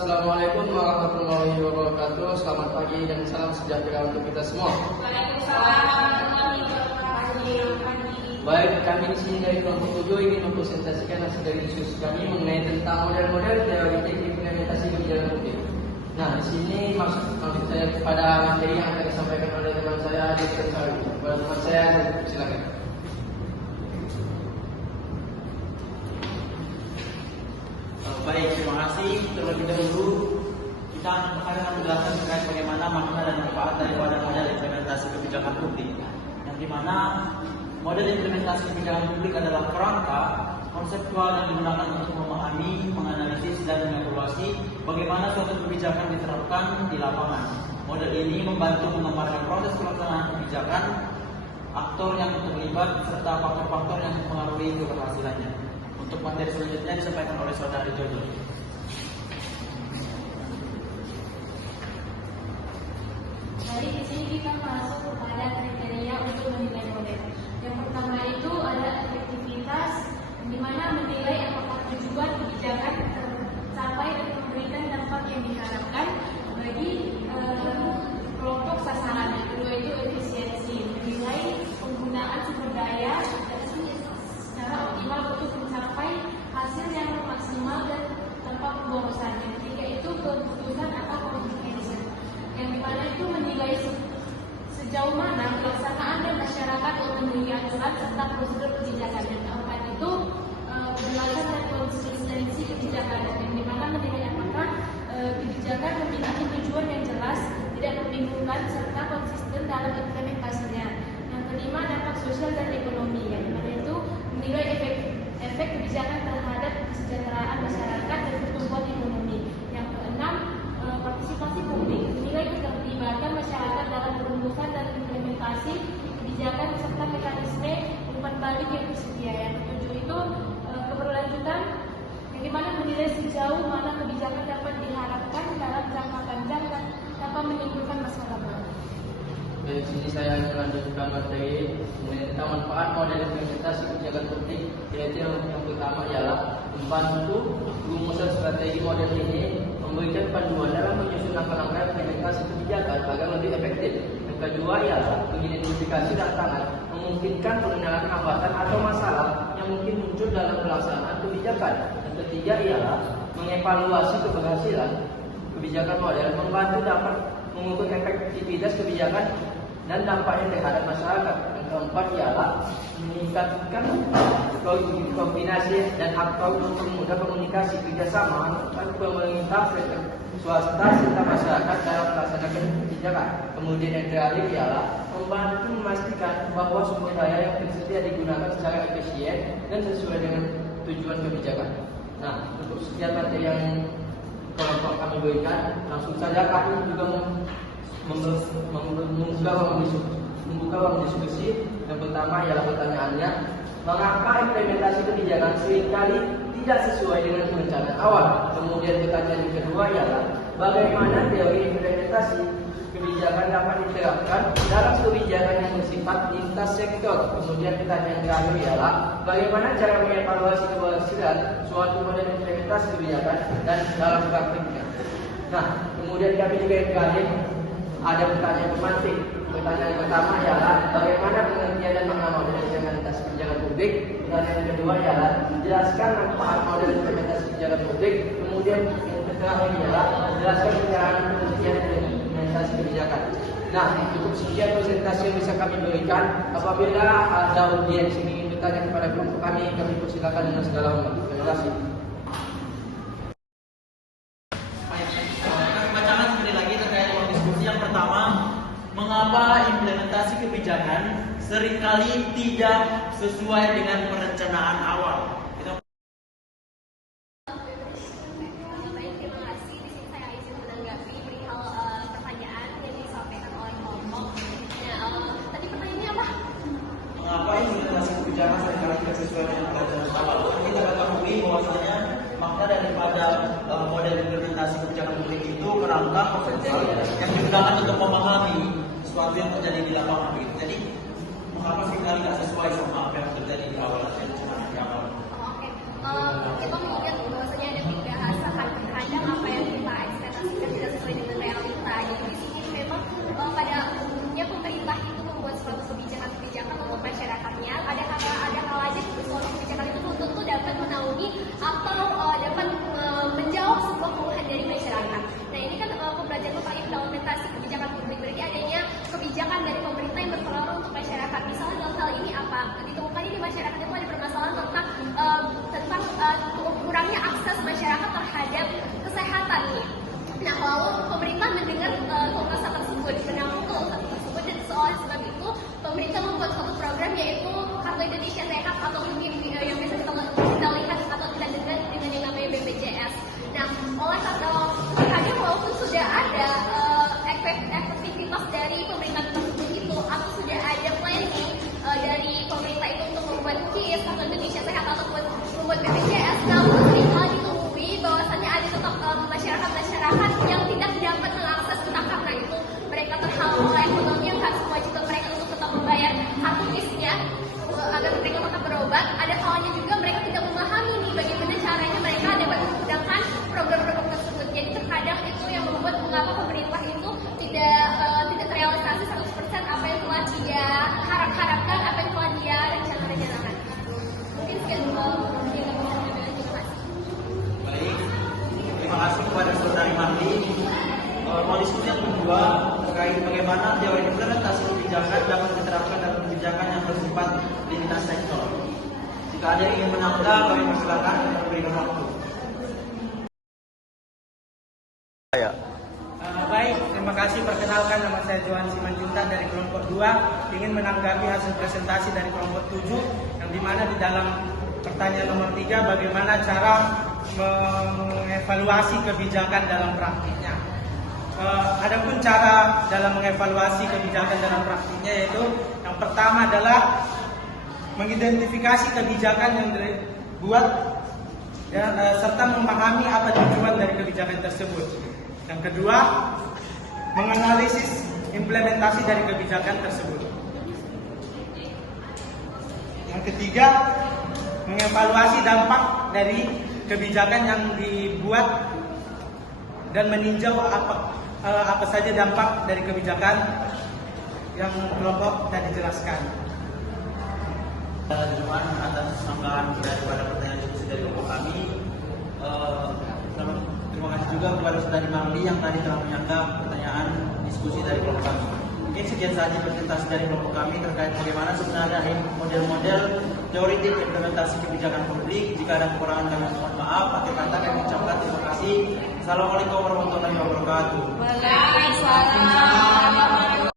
Assalamualaikum warahmatullahi wabarakatuh. Selamat pagi dan salam sejahtera untuk kita semua. Waalaikumsalam warahmatullahi wabarakatuh. Baik, kami di sini dari kelompok 7 ingin mempresentasikan hasil dari diskusi kami mengenai tentang model-model teori implementasi kebijakan publik. Nah, di sini maksud saya kepada materi yang akan disampaikan oleh teman saya di Tersawi. Kepada teman saya, silakan. Baik, terima kasih. Terlebih dahulu kita akan menjelaskan terkait bagaimana makna dan manfaat daripada model implementasi kebijakan publik, yang dimana model implementasi kebijakan publik adalah kerangka konseptual yang digunakan untuk memahami, menganalisis, dan mengevaluasi bagaimana suatu kebijakan diterapkan di lapangan. Model ini membantu menggambarkan proses pelaksanaan kebijakan, aktor yang terlibat, serta faktor-faktor yang mempengaruhi keberhasilannya. Untuk materi selanjutnya disampaikan oleh Saudari Jojo. Jadi di sini kita masuk kepada kriteria untuk menilai model. Yang pertama itu ada efektivitas, di mana menilai apakah tujuan kebijakan tercapai dan memberikan dampak yang diharapkan bagi kelompok sasaran. Yang kedua itu efisiensi, menilai penggunaan sumber daya secara optimal untuk mencapai hasil yang maksimal dan tanpa pemborosan. Yang ketiga itu keputusan atau communication, yang dimana itu menilai sejauh mana pelaksanaan dan masyarakat memenuhi aturan serta prosedur kebijakan. Yang keempat itu kejelasan dan konsistensi kebijakan, yang dimana menilai apakah kebijakan memiliki tujuan yang jelas, tidak membingungkan serta konsisten dalam implementasinya. Yang kelima dampak sosial dan ekonomi, yang dimana itu menilai efek kebijakan terhadap kesejahteraan masyarakat dan pertumbuhan ekonomi. Yang keenam partisipasi publik, menilai keterlibatan masyarakat dalam perumusan dan implementasi kebijakan serta mekanisme umpan balik yang tersedia. Yang ketujuh itu keberlanjutan, yang dimana menilai sejauh mana kebijakan dapat diharapkan dalam jangka panjang dan tanpa menimbulkan masalah baru. Di sini saya melanjutkan materi tentang manfaat model implementasi kebijakan publik, yaitu yang pertama ialah membantu rumusan strategi model ini memberikan panduan dalam menyusun langkah-langkah implementasi kebijakan agar lebih efektif. Yang kedua ialah mengidentifikasi tantangan, memungkinkan pengenalan hambatan atau masalah yang mungkin muncul dalam pelaksanaan kebijakan. Yang ketiga ialah mengevaluasi keberhasilan kebijakan model, membantu dapat mengukur efektivitas kebijakan dan dampaknya terhadap masyarakat. Yang keempat ialah meningkatkan koordinasi dan aktor untuk memudahkan komunikasi kerjasama antara pemerintah, swasta serta masyarakat dalam melaksanakan kebijakan. Kemudian yang terakhir ialah membantu memastikan bahwa sumber daya yang tersedia digunakan secara efisien dan sesuai dengan tujuan kebijakan. Nah, untuk sekian materi yang kelompok kami berikan, langsung saja kami juga membuka ruang diskusi. Yang pertama ialah pertanyaannya, mengapa implementasi kebijakan seringkali tidak sesuai dengan perencanaan awal? Kemudian pertanyaan yang kedua ialah, bagaimana teori implementasi kebijakan dapat diterapkan dalam kebijakan yang bersifat lintas sektor? Kemudian pertanyaan yang terakhir ialah, bagaimana cara mengevaluasi keberhasilan suatu model implementasi kebijakan dan dalam praktiknya? Nah, kemudian kami juga yang terakhir ada pertanyaan pemantik. Pertanyaan pertama ialah, bagaimana pengertian dan makna model implementasi kebijakan publik? Pertanyaan yang kedua ialah, jelaskan manfaat model implementasi kebijakan publik. Kemudian yang terakhir ialah, jelaskan penjelasan pengertian dan implementasi kebijakan. Nah, cukup sekian presentasi yang bisa kami berikan. Apabila ada audiens yang ingin bertanya kepada kelompok kami persilakan dengan segala hormat. Terima kasih. Mengapa implementasi kebijakan seringkali tidak sesuai dengan perencanaan awal? Baik, terima kasih. Di sini saya izin menanggapi perihal pertanyaan yang disampaikan oleh kelompok. Tadi pertanyaannya apa? Mengapa implementasi kebijakan seringkali tidak sesuai dengan perencanaan awal? Kita ketahui bahwasanya makna daripada model implementasi kebijakan publik itu kerangka konseptual yang digunakan untuk memahami sesuatu yang terjadi di lapangan. Jadi mengapa seringkali tidak sesuai sama apa yang terjadi di awal dan di awal? Oke. Kita melihat bahwasanya ada tiga hal terhadap apa yang kita dari pemerintah tersebut itu, atau sudah ada planning dari pemerintah itu untuk membuat KIS atau Indonesia Sehat ataupun membuat BPJS, namun seringkali ditemui bahwasannya ada tetap masyarakat yang tidak dapat mengakses entah karena itu mereka terhalang oleh ekonomi yang harus mewajibkan mereka untuk tetap membayar kartu KIS-nya agar mereka tetap berobat. Ada kalanya juga mereka tidak memahami nih bagaimana caranya mereka dapat menggunakan program-program tersebut. Jadi terkadang itu yang membuat mengapa pemerintah itu tidak terrealisasi 100% apa yang telah dia harapkan, apa yang telah dia rencanakan. Mungkin sekian dulu yang kami sampaikan. Terima kasih. Baik, terima kasih kepada Saudari Marli. Mau diskusi yang kedua terkait bagaimana teori implementasi kebijakan dapat diterapkan dalam kebijakan yang bersifat lintas sektor. Jika ada yang ingin menambah, kami persilakan untuk memberikan waktu. Baik, terima kasih. Perkenalkan, nama saya Johan Simanjuntak dari kelompok 2. Ingin menanggapi hasil presentasi dari kelompok 7, yang dimana di dalam pertanyaan nomor 3, bagaimana cara mengevaluasi kebijakan dalam praktiknya. Adapun cara dalam mengevaluasi kebijakan dalam praktiknya, yaitu yang pertama adalah mengidentifikasi kebijakan yang dibuat dan serta memahami apa tujuan dari kebijakan tersebut. Yang kedua, menganalisis implementasi dari kebijakan tersebut. Yang ketiga, mengevaluasi dampak dari kebijakan yang dibuat dan meninjau apa saja dampak dari kebijakan yang kelompok tadi jelaskan. Cuman atas tambahan daripada pertanyaan diskusi dari kelompok kami. Terima kasih juga kepada Saudari Marli yang tadi telah menyanggah pertanyaan diskusi dari kelompok kami. Mungkin sekian saja presentasi dari kelompok kami terkait bagaimana sebenarnya model-model teoritik implementasi kebijakan publik. Jika ada kekurangan kami mohon maaf. Akhir kata kami ucapkan terima kasih. Assalamualaikum warahmatullahi wabarakatuh. Waalaikumsalam.